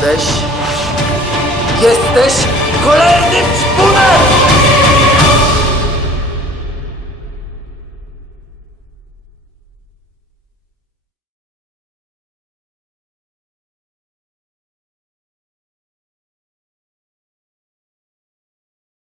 jesteś? Jesteś